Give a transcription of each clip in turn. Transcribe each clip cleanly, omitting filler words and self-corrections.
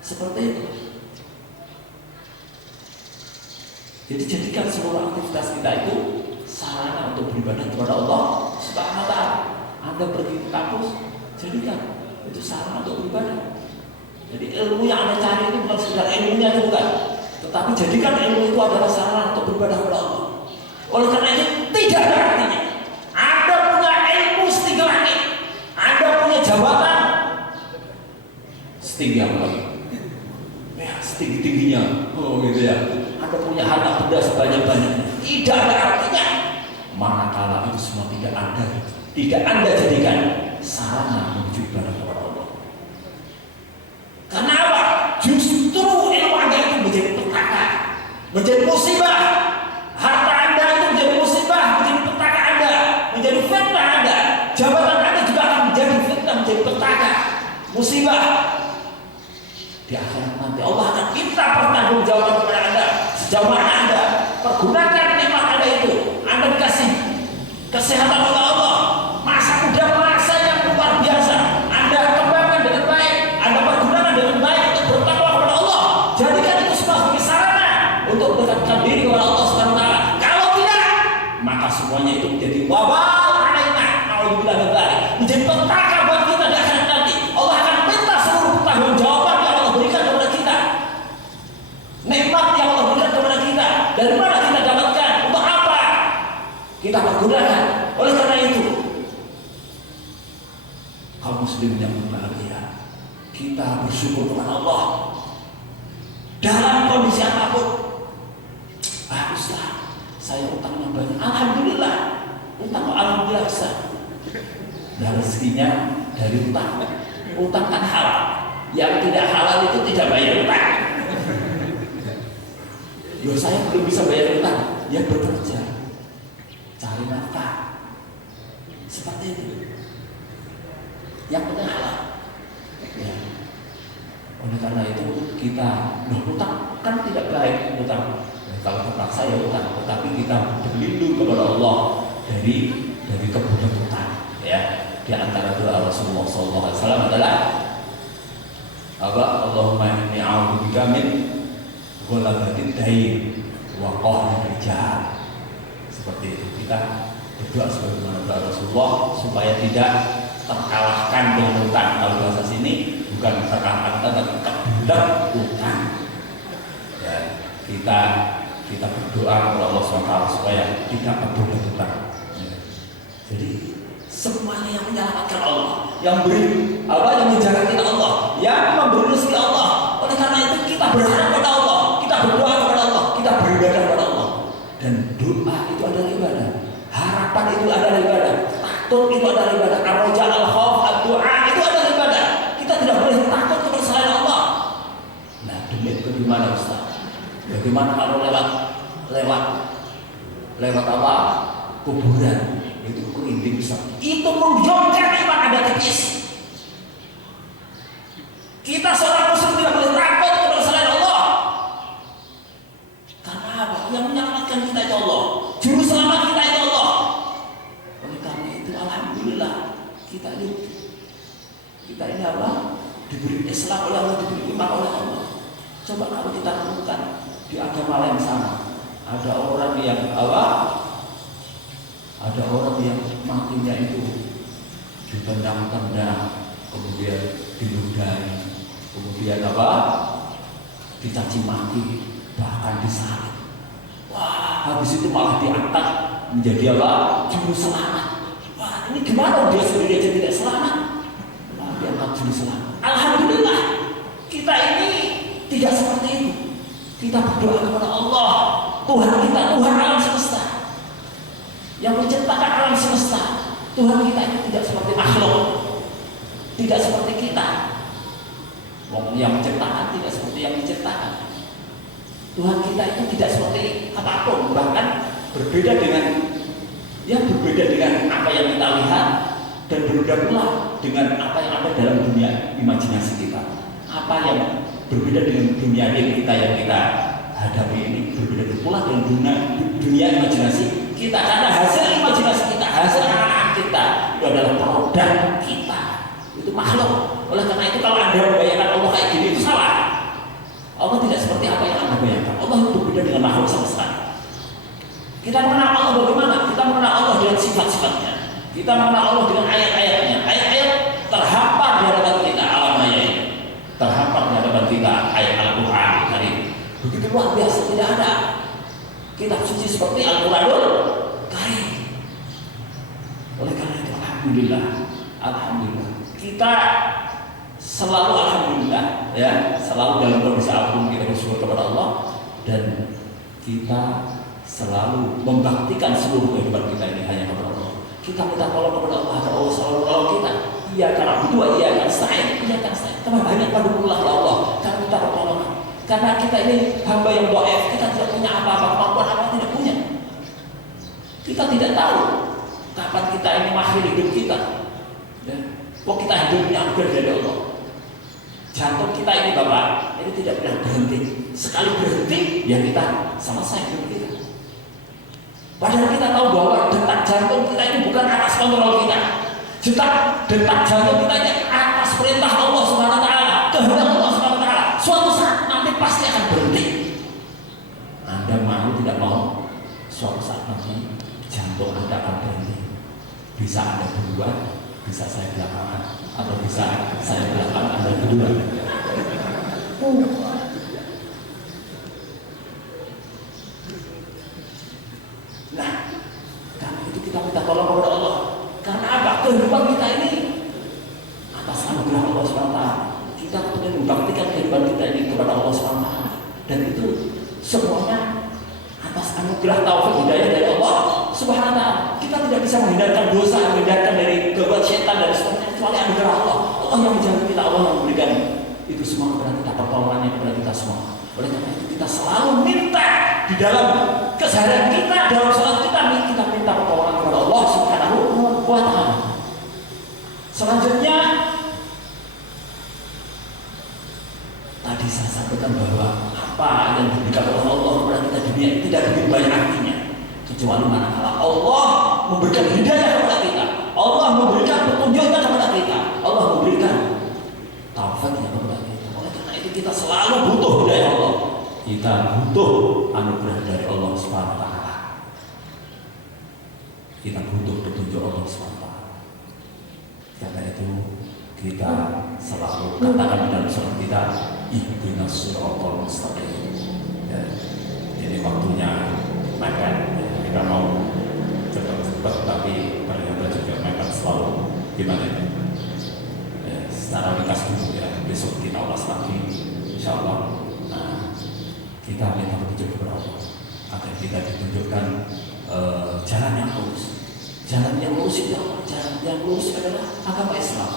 Seperti itu. Jadi jadikan seluruh aktivitas kita itu sarana untuk beribadah kepada Allah Subhanahu wa ta'ala. Anda pergi ke kampus, jadikan itu sarana untuk beribadah. Jadi ilmu yang Anda cari itu bukan sekedar ilmunya itu bukan, tetapi jadikan ilmu itu adalah sarana untuk beribadah kepada Allah. Oleh karena itu tidak ada artinya Anda punya ilmu setinggi langit, Anda punya jabatan setinggi apa lagi? Ya setinggi-tingginya, oh gitu ya. Anda punya harta benda sebanyak-banyaknya, tidak ada artinya manakala itu semua tidak Anda jadikan sarana menuju ibadah kepada Allah. Karena apa? Justru ilmu Anda itu menjadi petaka, menjadi musibah. Harta Anda itu menjadi musibah, menjadi petaka Anda, menjadi fitnah Anda. Jabatan Anda juga akan menjadi fitnah, menjadi petaka, musibah. Di akhirat nanti Allah akan minta pertanggungjawaban kepada Anda. Sejauh mana Anda pergunakan nikmat Anda itu? Anda dikasih kesehatan oleh Allah, masa muda, masa yang luar biasa, Anda kembangkan dengan baik, Anda pergunakan dengan baik untuk bertakwa kepada Allah. Jadikan itu semua sebagai sarana untuk mendekatkan diri kepada Allah Subhanahu wa ta'ala. Kalau tidak, maka semuanya itu menjadi wabal alaina, naudzubillah min dzalik, menjadi petaka buat kita di akhirat nanti. Allah akan minta seluruh pertanggungjawaban yang Allah berikan kepada kita, nikmat yang Allah berikan kepada kita, dari mana kita dapatkan, untuk apa kita pergunakan. Oleh karena itu, kaum muslimin yang berbahagia, kita bersyukur kepada Allah dalam kondisi apapun. Ustaz, saya utangnya banyak, alhamdulillah, utang alhamdulillah besar. Dan rezekinya dari utang. Utang kan halal, yang tidak halal itu tidak bayar utang. Yo, saya belum bisa bayar utang, ya bekerja, cari nafkah, seperti itu. Yang penting halal. Ya. Oleh karena itu kita utang kan tidak baik utang. Kalau terpaksa ya utang, tetapi kita berlindung kepada Allah dari kebutuhan utang. Ya, di antara doa Rasulullah SAW adalah apa? Allahumma inni a'udzubika min ghalabatid dain wa qahri rijal. Seperti itu kita berdoa sebagaimana doa Rasulullah supaya tidak terkalahkan dengan utang. Kalau bahasa sini bukan terkalahkan tapi kebudak utang. Ya, kita berdoa kepada Allah SWT supaya tidak kebudak utang. Ya. Jadi semuanya yang menyelamatkan Allah, yang beri yang menjaga kita Allah, yang memberi rezeki Allah. Oleh karena itu kita berharap kepada Allah, kita berdoa kepada Allah, kita beribadah kepada Allah. Dan doa itu adalah ibadah, harapan itu adalah ibadah, takut itu adalah ibadah, ar-raja al-khauf ad-du'a itu adalah ibadah. Kita tidak boleh takut kepada selain Allah. Nah, dunia itu gimana Ustaz? Bagaimana kalau lewat apa? Kuburan itu merinding Ustaz. Itu menunjukkan iman Anda tipis. Kita seorang muslim tidak boleh takut kepada selain Allah. Karena apa? Yang menyelamatkan kita itu Allah, juru selamat kita itu Allah. Oleh karena itu alhamdulillah kita ini apa? Diberi Islam oleh Allah, diberi iman oleh Allah. Coba kalau kita renungkan di agama lain sama, ada orang yang apa? Ada orang yang matinya itu ditendang-tendang, kemudian diludahi, kemudian apa? Dicaci maki, bahkan disalib. Wah, habis itu malah diangkat menjadi apa? Juru selamat. Wah, ini gimana dia sendiri aja tidak selamat? Malah diangkat juru selamat. Alhamdulillah, kita ini tidak seperti itu. Kita berdoa kepada Allah, Tuhan kita, Tuhan alam semesta, yang menciptakan alam semesta. Tuhan kita itu tidak seperti makhluk, tidak seperti kita. Yang menciptakan tidak seperti yang diciptakan. Tuhan kita itu tidak seperti apapun, bahkan berbeda dengan apa yang kita lihat, dan berbeda pula dengan apa yang ada dalam dunia imajinasi kita. Apa yang berbeda dengan dunia yang kita hadapi ini berbeda pula dengan dunia imajinasi kita, karena hasil imajinasi kita, hasil anak-anak kita itu adalah produk kita, itu makhluk. Oleh karena itu kalau Anda membayangkan Allah kayak gini itu salah. Allah tidak seperti apa yang Anda bayangkan. Allah itu berbeda dengan makhluk sama sekali. Kita mengenal Allah bagaimana? Kita mengenal Allah dengan sifat-sifatnya. Kita mengenal Allah dengan ayat-ayatnya. Ayat-ayat terhampar di hadapan kita, alam maya ini terhampar di hadapan kita, ayat Al-Quran Karim. Begitu luar biasa, tidak ada kitab suci seperti Al-Quranul Karim. Oleh karena itu, alhamdulillah, kita selalu alhamdulillah, ya, selalu dalam kondisi apapun kita bersyukur kepada Allah, dan kita selalu membaktikan seluruh kehidupan kita ini hanya kepada Allah. Kita minta tolong kepada Allah agar Allah selalu menolong kita. Iya karena berdua, iya kan sa'in, iya kan sa'in. Teman banyak padukullah ya Allah, kami minta pertolongan. Karena kita ini hamba yang dhaif, kita tidak punya apa-apa, kemampuan apa tidak punya. Kita tidak tahu kapan kita ini mengakhiri hidup kita. Ya. Kok kita hidupnya anugerah dari Allah. Jantung kita ini Bapak, ini tidak pernah berhenti. Sekali berhenti, ya kita selesai hidup kita. Padahal kita tahu bahwa detak jantung kita ini bukan atas kontrol kita. Detak jantung kita ini atas perintah Allah Subhanahu wa taala, kehendak Allah Subhanahu wa taala. Suatu saat nanti pasti akan berhenti. Anda mau tidak mau, suatu saat nanti jantung Anda akan berhenti. Bisa Anda duluan, bisa saya belakangan, atau bisa saya belakangan Anda duluan. Nah, karena itu kita minta tolong kepada Allah. Karena apa? Kehidupan kita ini atas anugerah Allah SWT. Kita kemudian membaktikan kehidupan kita ini kepada Allah SWT. Dan itu semuanya atas anugerah taufik hidayah dari Allah Subhanahu wa taala. Kita tidak bisa menghindarkan dosa, menghindarkan dari gawat setan dan sebagainya kecuali anugerah Allah. Allah yang menjaga kita, Allah yang memberikan itu semua kepada kita, pertolongannya kepada kita semua. Oleh karena itu kita selalu minta di dalam keseharian kita, dalam sholat kita minta pertolongan kepada Allah Subhanahu wa taala. Selanjutnya tadi saya sampaikan bahwa apa yang diberikan oleh Allah kepada kita di dunia itu tidak begitu banyak artinya, kecuali manakala Allah memberikan hidayah kepada kita, Allah memberikan petunjuknya kepada kita, Allah memberikan taufiknya kepada kita. Oleh karena itu kita selalu butuh hidayah Allah, kita butuh anugerah dari Allah Subhanahu wa taala, kita butuh petunjuk Allah Subhanahu wa taala. Karena itu kita selalu katakan dalam sholat kita, ihdinas shiratal mustaqim. Ya, ini waktunya makan. Kita mau cepat-cepat, tapi ternyata juga makan selalu gimana ya? Secara ringkas dulu ya. Besok kita ulas lagi, insya Allah. Nah, kita minta petunjuk kepada Allah agar kita ditunjukkan jalan yang lurus. Jalan yang lurus itu apa? Jalan yang lurus adalah agama Islam.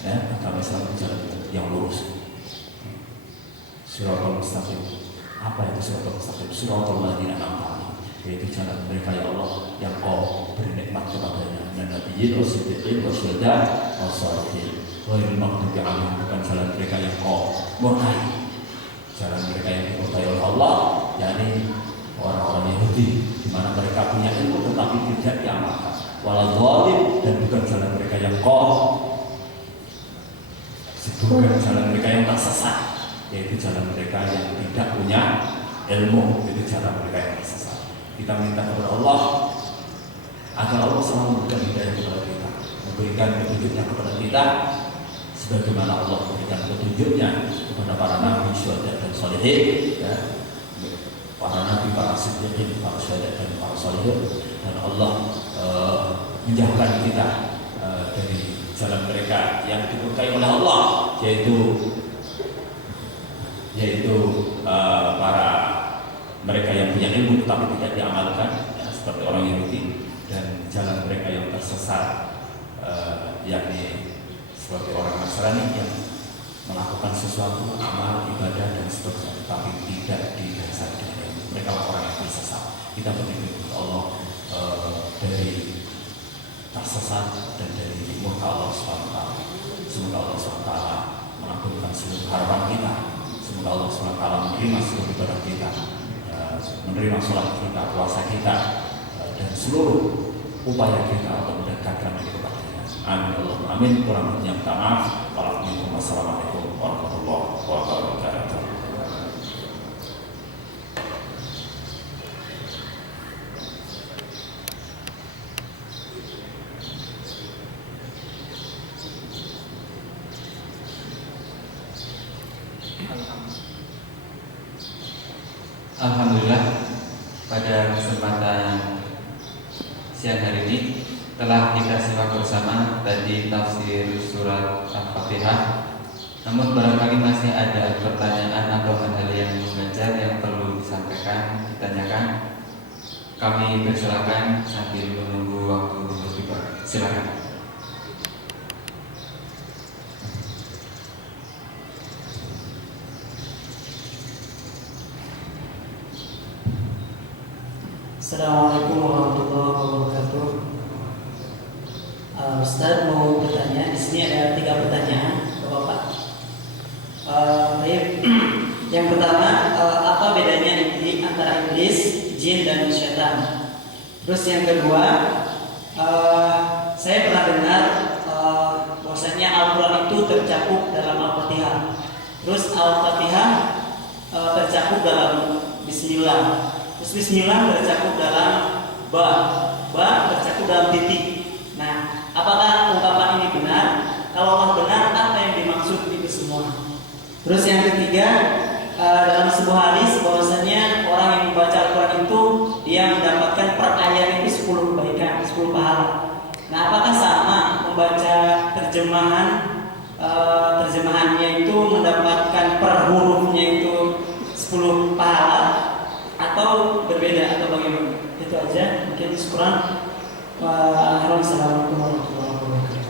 Ya, agama Islam itu jalan yang lurus. Shiratal mustaqim. Apa itu shiratal mustaqim? Shiratal ladzina an'amta 'alaihim, yaitu jalan mereka ya Allah yang Kau beri nikmat kepadanya, dan nabiyyin wasiddiqin wasyuhada wassalihin. Ghairil maghdubi 'alaihim, bukan jalan mereka yang Kau murkai. Jalan mereka yang dimurkai oleh Allah, yakni orang-orang Yahudi, di mana mereka punya ilmu tetapi tidak diamalkan. Wala dhalim, dan bukan jalan mereka yang Kau sebutkan jalan mereka yang tersesat, yaitu jalan mereka yang tidak punya ilmu, itu jalan mereka yang tersesat. Kita minta kepada Allah agar Allah selalu memberikan hidayah kepada kita, memberikan petunjuknya kepada kita, sebagaimana Allah memberikan petunjuknya kepada para nabi, syuhada dan sholihin, ya. Para nabi, para siddiqin, para syuhada dan para sholihin. Dan Allah menjauhkan kita dari jalan mereka yang dimurkai oleh Allah, yaitu para mereka yang punya ilmu tetapi tidak diamalkan, ya, seperti orang Yahudi, dan jalan mereka yang tersesat, yakni seperti orang Nasrani yang melakukan sesuatu amal ibadah dan seterusnya tetapi tidak didasari dengan ilmu. Mereka orang yang tersesat. Kita berlindung kepada Allah dari tersesat dan dari murka Allah SWT. Semoga Allah SWT mengabulkan seluruh harapan kita. Semoga Allah SWT menerima seluruh ibadah kita, menerima sholat kita, puasa kita, dan seluruh upaya kita untuk mendekatkan diri kepadanya. Amin Allahumma amin. Kurang lebihnya minta maaf. Wassalamualaikum warahmatullahi wabarakatuh. Alhamdulillah, pada kesempatan siang hari ini telah kita simak bersama tadi tafsir surat Al-Fatihah. Namun barangkali masih ada pertanyaan atau hal-hal yang mengganjal yang perlu disampaikan, ditanyakan. Kami persilakan sambil menunggu waktu tiba. Silakan. Assalamualaikum warahmatullahi wabarakatuh. Ustaz mau bertanya. Di sini ada 3 pertanyaan ke Bapak. Yang pertama, apa bedanya antara iblis, jin dan syaitan? Terus yang kedua, saya pernah dengar bahwasanya Al-Quran itu tercakup dalam Al-Fatihah. Terus Al-Fatihah tercakup dalam Bismillah. Terus Bismillah tercakup dalam ba tercakup dalam titik. Nah, apakah ungkapan ini benar? Kalau Allah benar, apa yang dimaksud itu semua? Terus yang ketiga, dalam sebuah hadis bahwasanya orang yang membaca Al-Quran itu dia mendapatkan per ayat itu 10 kebaikan, 10 pahala. Nah, apakah sama membaca terjemahannya itu mendapatkan per hurufnya itu 10 pahala? Atau berbeda atau bagaimana? Itu aja. Mungkin syukuran. Assalamualaikum warahmatullahi wabarakatuh.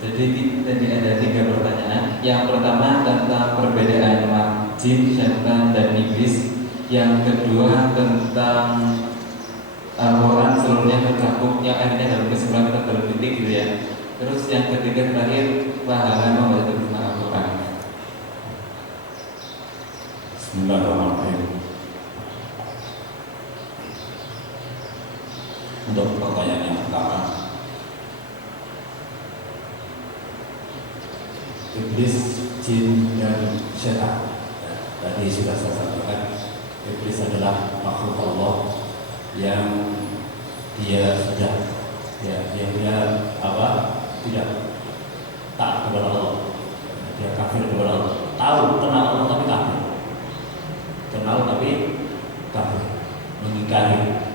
Jadi tadi ada 3 pertanyaan. Yang pertama tentang perbedaan jin, syaitan dan iblis. Yang kedua tentang Al-Quran seluruhnya tercakup, yang akhirnya dalam kesimpulan kita bertitik gitu ya. Terus yang ketiga terakhir pahala membaca Al-Quran. Bismillahirrahmanirrahim. Untuk pertanyaan yang pertama, iblis, jin, dan syaitan. Tadi sudah saya sampaikan, iblis adalah makhluk Allah yang dia sudah tidak taat kepada Allah, dia kafir kepada Allah, tahu kenal Allah tapi kafir. Kenal tapi kafir, mengingkari,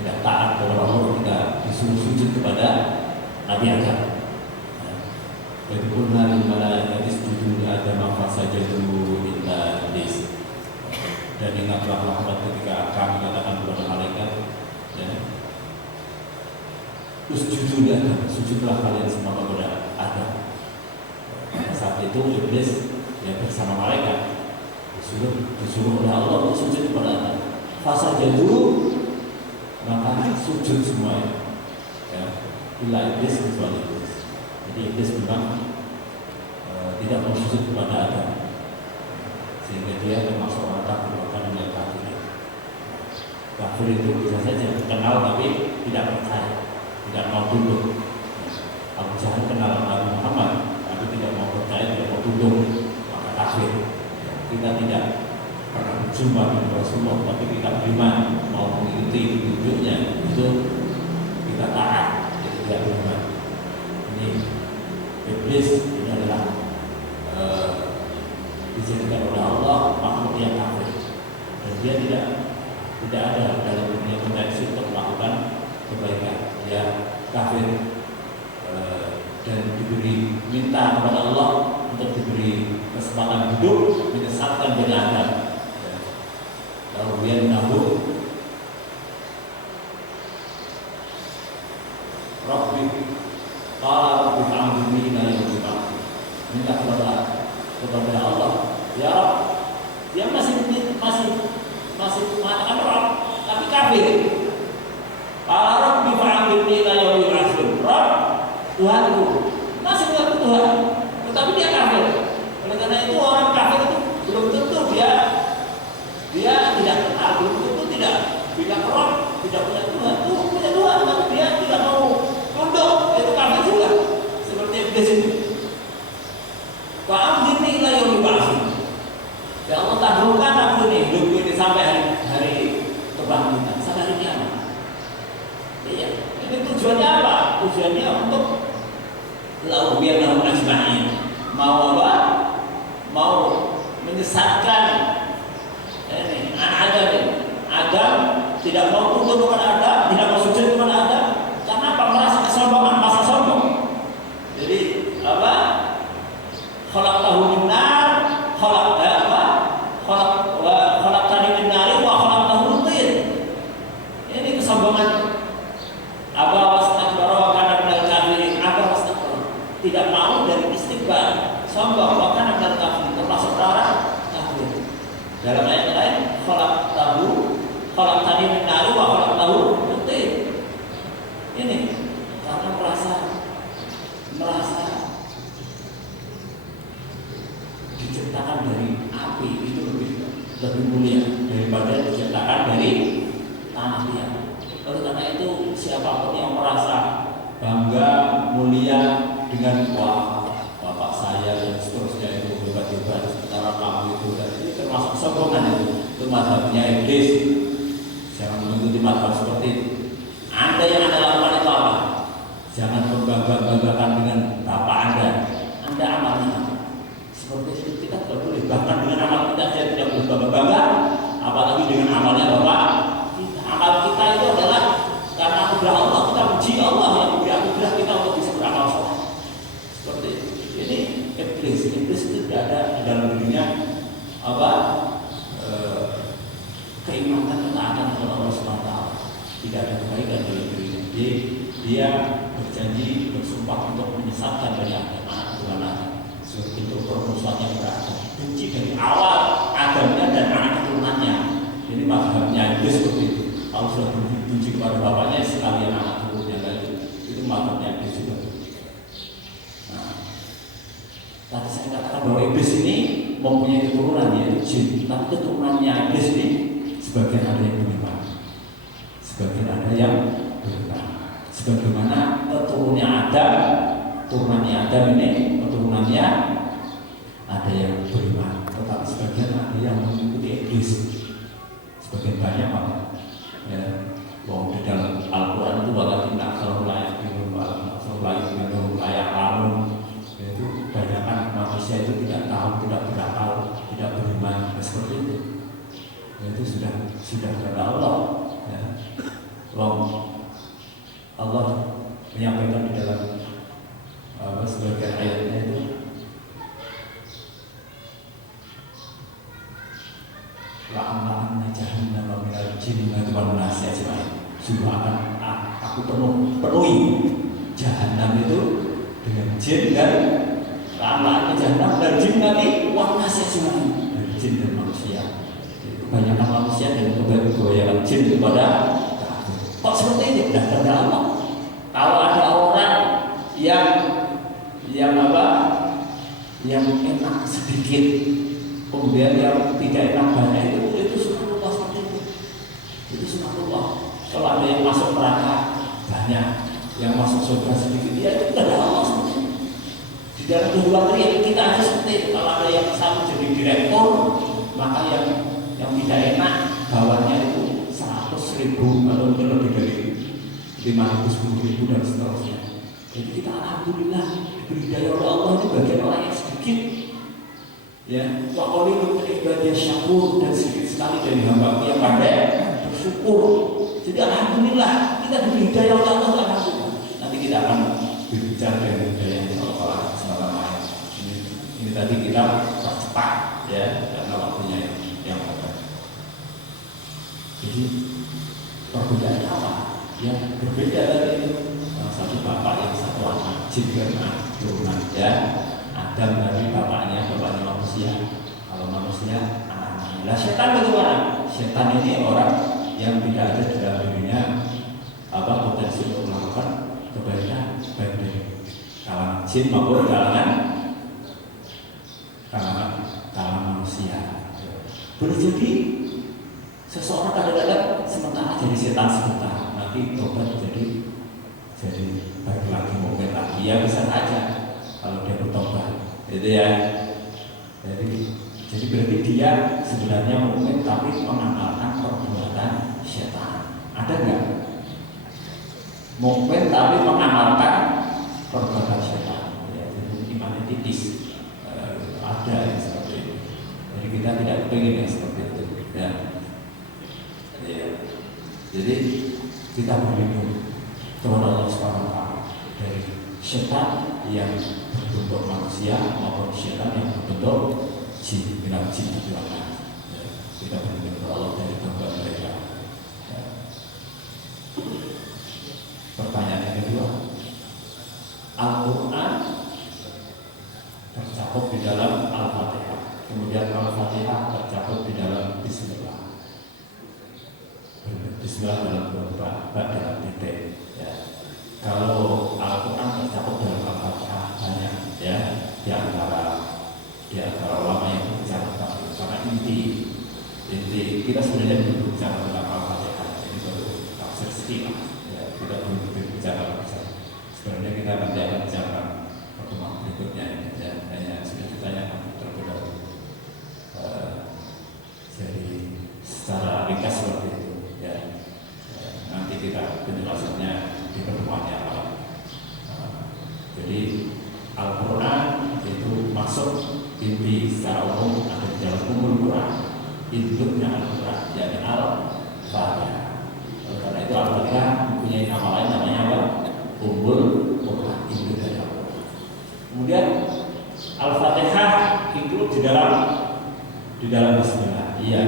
tidak taat kepada Allah, tidak disuruh sujud kepada Nabi Adam. Jadi qulna lil malaikati isjudu li Adam fasajadu illa iblis. Dan ingatlah Muhammad ketika kami katakan kepada malaikat, usjudu li Adam, sujudlah kalian semua kepada Adam. Pada saat itu iblis yang bersama malaikat disuruh oleh Allah untuk sujud kepada Allah. Fasajadu, maka sujud semuanya. Ya, illa iblis kecuali iblis. Jadi iblis memang tidak mau sujud kepada Adam, sehingga dia termasuk orang kafir, bahkan yang kafir. Kafir itu bisa saja kenal tapi tidak percaya, tidak mau tunduk. Abu Jahal kenal Nabi Muhammad tapi tidak mau percaya, tidak mau tunduk, maka kafir. Kita tidak pernah berjumpa dengan Rasulullah tapi kita beriman, mau mengikuti petunjuknya, itu kita taat, jadi tidak beriman. Ini iblis ini adalah dijadikan oleh Allah makhluk yang kafir, dan dia tidak ada dalam dunia potensi untuk melakukan kebaikan. Dia kafir dan diberi minta kepada Allah untuk diberi kesempatan hidup, menyesatkan Bani Adam. Lalu dia menabuh Rabbi qala rabbi fa'amdini ila yaumil qiyamah. Minta kepada Allah, ya Rabb. Dia masih mengatakan Rabb tapi kafir. Qala rabbi fa'amdini ila yaumil qiyamah. Rabb, Tuhanku, masih mengaku Tuhan, tetapi dia kafir. Oleh karena itu orang kafir itu belum tentu dia tidak kenal, belum tentu tidak Rob, tidak punya Tuhan. Tuh punya Tuhan, tapi dia tidak mau tunduk, itu kafir juga. Seperti iblis itu. Fa'amdini ila yaumil qiyamah. Ya Allah, taburkan aku ini sampai hari kebangkitan, sampai hari kiamat. Iya. Ini tujuannya apa? Tujuannya untuk Laubiyah lahum ajma'in. Mau apa? Mau menyesatkan ini anak Adam ini. Adam tidak mau tunduk kepada Adam, tidak mau sujud kepada Adam. Karena apa? Merasa kesombongan, masa sombong. Jadi apa? Khalaqtahu min nar, khalaqtani min nar wa khalaqtahu min tin. Ini kesombongan. Aba wastakbara wa kana minal kafirin. Aba wastakbara. Tidak mau dari istikbar, sombong, wa kana minal kafirin, termasuk orang kafir. Dalam ayat lain, khalaqtani min nar wa khalaqtahu min tin. Ini karena merasa diciptakan dari api itu lebih mulia daripada diciptakan dari tanah liat. Oleh karena itu siapapun yang merasa bangga mulia dengan wah bapak saya dan seterusnya itu hebat-hebat sementara kamu itu dan ini termasuk sombongan itu mazhabnya iblis. Jangan mengikuti mazhab seperti itu. Anda yang Anda lakukan itu apa? Jangan membangga-banggakan dengan bapak Anda. Anda amalnya seperti itu kita tidak boleh. Bahkan dengan amal kita saya tidak boleh bangga-bangga. Apalagi dengan amalnya bapak kita. Amal kita itu adalah karena anugerah Allah, kita puji Allah yang memberi anugerah kita untuk bisa beramal soleh. Seperti itu. Ini iblis itu tidak ada di dalam dirinya apa? Keimanan ketaatan kepada Allah SWT. Tidak ada kebaikan dalam dirinya. Dia berjanji bersumpah untuk menyesatkan dari anak Tuhan Adam. Untuk permusuhan yang berada. Benci dari awal Adamnya dan anak keturunannya. Ini mazhabnya iblis seperti itu. Kalau sudah benci kepada bapaknya sekalian anak turunnya lagi. Itu mazhabnya iblis juga. Nah, tadi saya katakan bahwa iblis ini mempunyai keturunan yaitu jin. Tapi keturunannya iblis ini sebagian ada yang beriman, sebagian ada yang beriman. Sebagaimana keturunannya Adam ini keturunannya ada yang beriman, tetapi sebagian ada yang mengikuti iblis. Sebagian banyak apa? Ya, di dalam Al-Quran itu walaupun aksarul layak minum, aksarul layak lamun, yaitu kebanyakan manusia itu tidak tahu, tidak berakal, tidak beriman, seperti itu. Itu sudah kata Allah. Ya. Allah menyampaikan di dalam sebagian ayatnya itu la'amla'anna jahannama minal jinnati wan nasi ajma'in. Sungguh akan aku penuhi jahannam itu dengan jin dan la'amla'anna jahannama minal jinnati wan nasi ajma'in, dari jin dan manusia. Kebanyakan manusia dan kebanyakan jin kepada kafir. Kok seperti ini? Tidak ada Allah. Kalau ada orang yang apa? Yang enak sedikit, kemudian yang tidak enak banyak itu sunatullah seperti itu. Itu sunatullah. Kalau ada yang masuk neraka banyak, yang masuk surga sedikit, ya itu tidak ada Allah seperti itu. Di dalam kehidupan kita aja seperti itu. Kalau ada yang satu jadi direktur, maka yang tidak enak bawahnya itu 100.000 atau mungkin lebih dari 510.000 dan seterusnya. Jadi kita alhamdulillah diberi daya oleh Allah ini bagian orang yang sedikit. Ya, wa qalilun min ibadiyah syakur, dan sedikit sekali dari hamba yang pandai bersyukur. Jadi alhamdulillah kita diberi daya oleh Allah, alhamdulillah. Nanti kita akan berbicara dengan daya yang Allah semata-mata. Ini tadi kita percepat ya karena waktunya yang padat. Jadi perbedaannya apa? Yang berbeda dari satu bapak yang satu anak, jin dan turunan ya. Adam dari bapaknya manusia. Kalau manusia anak-anaknya. Lah setan bagaimana? Setan ini orang yang tidak ada di dalam dirinya potensi untuk melakukan kebaikan, baik dari kalangan jin maupun kalangan manusia. Boleh jadi seseorang kadang-kadang sementara jadi setan sebentar, nanti tobat jadi baik lagi, mungkin lagi, ya bisa saja kalau dia bertobat, gitu ya. Jadi berarti dia sebenarnya mungkin tapi mengamalkan perbuatan setan. Ada nggak? Mungkin tapi mengamalkan perbuatan setan. pengen yang seperti itu. Ya. Ya. Jadi kita berlindung kepada Allah Subhanahu wa taala dari setan yang berbentuk manusia maupun setan yang berbentuk jin, bilang jin itu apa? Ya. Kita berlindung kepada Allah dari gangguan mereka. Ya. Pertanyaan yang kedua, Al-Quran tercakup di dalam Al-Fatihah, kemudian Al-Fatihah tercakup di dalam Bismillah. Bismillah dalam beberapa dalam titik. Ya. Kalau Al-Quran tercakup dalam Al-Fatihah banyak, ya, di antara ulama yang berbicara tentang itu. Karena inti kita sebenarnya belum berbicara tentang Al-Fatihah, ini baru tafsir sekilas. Ya, kita belum berbicara. Sebenarnya kita nanti akan bicara pertemuan berikutnya, ya, hanya sudah ditanyakan terlebih dahulu. Jadi secara ringkas seperti itu. Ya, nanti kita penjelasannya di pertemuan yang lain. Jadi Al-Quran itu masuk inti secara umum ada di dalam Ummul Quran, induknya Al-Quran, yakni Al-Fatihah. Karena itu Al-Fatihah mempunyai nama lain, namanya apa? Ummul Quran, induk dari Al-Quran. Kemudian Al-Fatihah include di dalam Bismillah. Iya,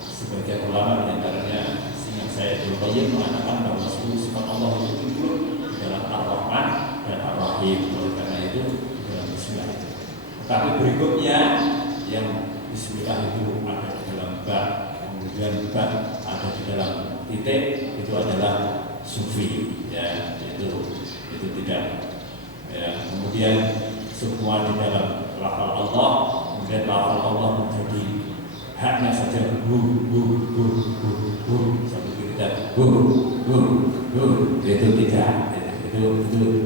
sebagian ulama diantaranya sehingga saya berupaya mengatakan bahwa seluruh sifat Allah itu include di dalam Ar-Rahman dan Ar-Rahim. Oleh karena itu di dalam Bismillah itu. Tetapi berikutnya yang Bismillah itu ada di dalam ba, kemudian ba ada di dalam titik, itu adalah sufi, ya, itu tidak, ya. Kemudian semua di dalam lafal Allah, kemudian lafal Allah menjadi haknya saja hu satu kita itu tidak,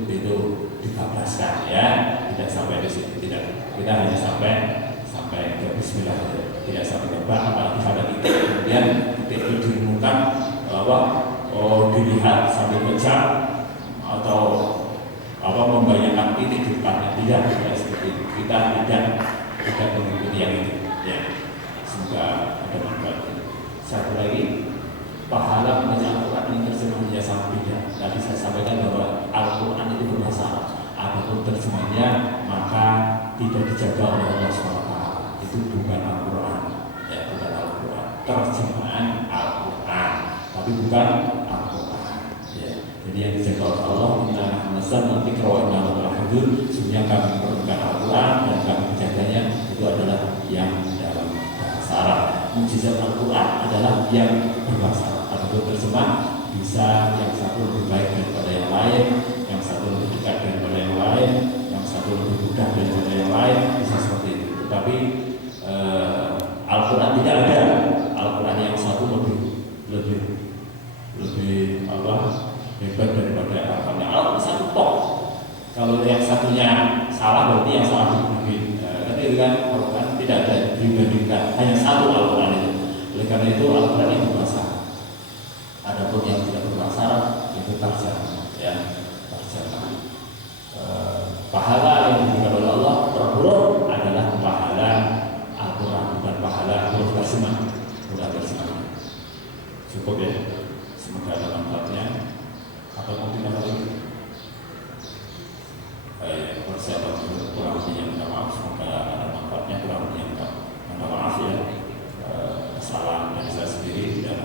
itu dibablaskan, ya, tidak sampai di sini, tidak, kita hanya sampai ke Bismillah, tidak sampai ke ba, apalagi pada titik, kemudian titik itu diumumkan bahwa dilihat sambil pecah atau membayangkan titik di depannya, tidak seperti itu. Kita tidak mengikuti yang itu, ya. Semoga ada manfaat. Satu lagi, pahala membaca Al-Quran ini terjemahnya sangat beda. Tadi saya sampaikan bahwa Al-Quran itu berbahasa Arab. Adapun terjemahnya maka tidak dijaga oleh Allah SWT. Itu bukan Al-Quran, ya, bukan Al-Quran. Terjemahan Al-Quran, tapi bukan Al-Quran. Ya. Jadi yang dijaga oleh Allah, Inna nazzalna dzikra wa inna lahu lahafidhun. Sebenarnya kami menurunkan Al-Quran dan kami menjaganya itu adalah yang dalam bahasa Arab. Mukjizat Al-Quran adalah yang berbahasa Arab. Adapun terjemah bisa yang satu lebih baik daripada yang lain, yang satu lebih dekat daripada yang lain, yang satu lebih mudah daripada yang lain, bisa seperti itu. Tetapi Al-Quran tidak ada. Al-Quran yang satu lebih hebat daripada Al-Quran. Al-Quran satu tok. Kalau yang satunya salah berarti yang salah dibanding. Tapi itu kan Al-Quran tidak ada dibandingkan, hanya satu Al-Quran itu. Oleh karena itu Al-Quran itu berbahasa. Adapun yang tidak berbahasa Arab itu terjemah, ya, terjemah. Pahala yang diberikan oleh Allah per huruf adalah pahala Al-Quran, bukan pahala huruf terjemah, bukan terjemah. Cukup, ya. Semoga ada manfaatnya. Atau mungkin ada lagi. Persiapan dulu, kurang lebih yang minta maaf. Semoga ada manfaatnya, kurang lebih yang minta maaf, ya. Kesalahan dari saya sendiri dan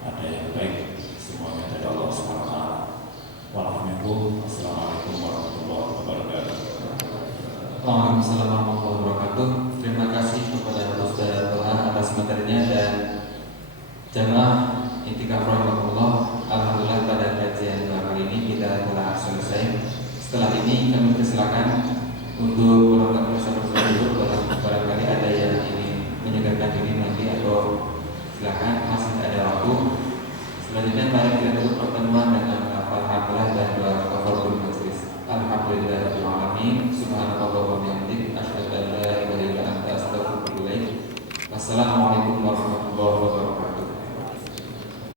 ada yang baik semuanya dari Allah SWT. Wassalamualaikum warahmatullahi wabarakatuh. Waalaikumsalam warahmatullahi wabarakatuh. Terima kasih kepada Ustaz Toha atas materinya dan jamaah I'tikaf rahimahullah. Alhamdulillah pada kajian kali ini kita telah selesai. Setelah ini kami persilakan untuk melakukan bersama-sama dulu. Barangkali ada yang ingin menyegarkan diri nanti atau silakan, masih ada waktu. Selanjutnya mari kita tutup pertemuan dengan alhamdulillah dan doa kafaratul majlis. Alhamdulillahirabbil alamin. Subhanallah wa bihamdihi.